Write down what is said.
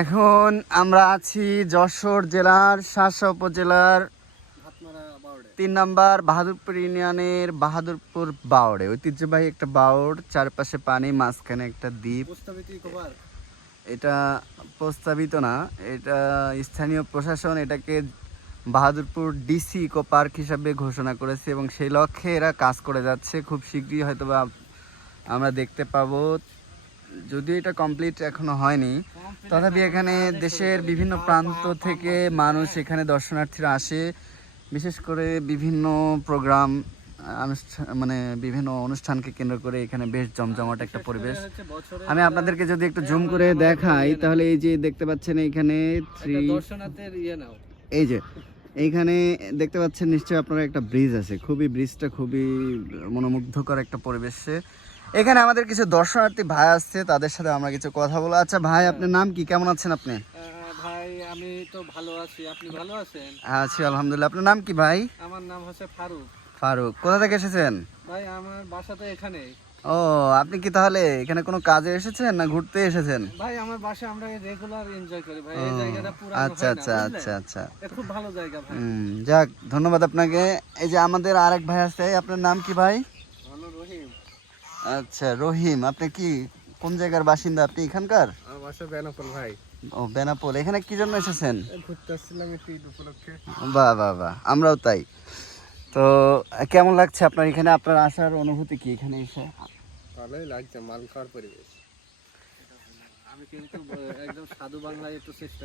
এখন আমরা আছি যশোর জেলার শাসা উপজেলার 3 নম্বর বাহাদুরপুর ইউনিয়নের বাহাদুরপুর বাওড়ে। ঐতিহ্যবাহী একটা বাওড়, চারপাশে পানি, মাঝখানে একটা দ্বীপ। এটা প্রস্তাবিত না, এটা স্থানীয় প্রশাসন এটাকে বাহাদুরপুর ডিসি ইকো পার্ক হিসাবে ঘোষণা করেছে এবং সেই লক্ষ্যে এরা কাজ করে যাচ্ছে। খুব শীঘ্রই হয়তো বা আমরা দেখতে পাবো, যদিও এটা কমপ্লিট এখনো হয়নি, তথাপি এখানে দেশের বিভিন্ন প্রান্ত থেকে মানুষ এখানে দর্শনার্থীরা আসে। বিশেষ করে বিভিন্ন প্রোগ্রাম মানে বিভিন্ন অনুষ্ঠানকে কেন্দ্র করে এখানে বেশ জমজমাট একটা পরিবেশ। আমি আপনাদেরকে যদি একটু জুম করে দেখাই তাহলে এই যে দেখতে পাচ্ছেন এইখানে এই যে এইখানে দেখতে পাচ্ছেন নিশ্চয়ই আপনারা একটা ব্রিজ আছে, ব্রিজটা খুবই মনোমুগ্ধকর একটা পরিবেশে। এখানে আমাদের কিছু দর্শনার্থী ভাই আসছে, তাদের সাথে আমরা কিছু কথা বলবো। আচ্ছা ভাই, আপনার নাম কি, কেমন আছেন আপনি? ভাই আমি তো ভালো আছি, আপনি ভালো আছেন? আছি আলহামদুলিল্লাহ। আপনার নাম কি ভাই? আমার নাম হচ্ছে ফারুক। ফারুক, কোথা থেকে এসেছেন? ভাই আমার বাসা তো এখানেই। ও, আপনি কি তাহলে এখানে কোনো কাজে এসেছেন না ঘুরতে এসেছেন? ভাই আমার বাসা আমরা রেগুলার এনজয় করি ভাই, এই জায়গাটা পুরো আচ্ছা আচ্ছা আচ্ছা আচ্ছা, খুব ভালো জায়গা ভাই। যাক, ধন্যবাদ আপনাকে। এই যে আমাদের আরেক ভাই আছে, আপনার নাম কি ভাই? রহিম। আচ্ছা রহিম, আপনি কি কোন জায়গার বাসিন্দা? আপনি এখানকার? আমার বাসা বেনাপোল ভাই। ও বেনাপোল, এখানে কি জন্য এসেছেন? ঘুরতে আসছিলাম একটু ঈদ উপলক্ষে। বাহ বাহ বাহ, আমরাও তাই। তো কেমন লাগছে আপনার এখানে, আপনার আসার অনুভূতি কি এখানে এসে? ভালোই লাগছে, মাল খাওয়ার পরিবেশ। আমি কিন্তু একদম সাধু বাংলায় একটু চেষ্টা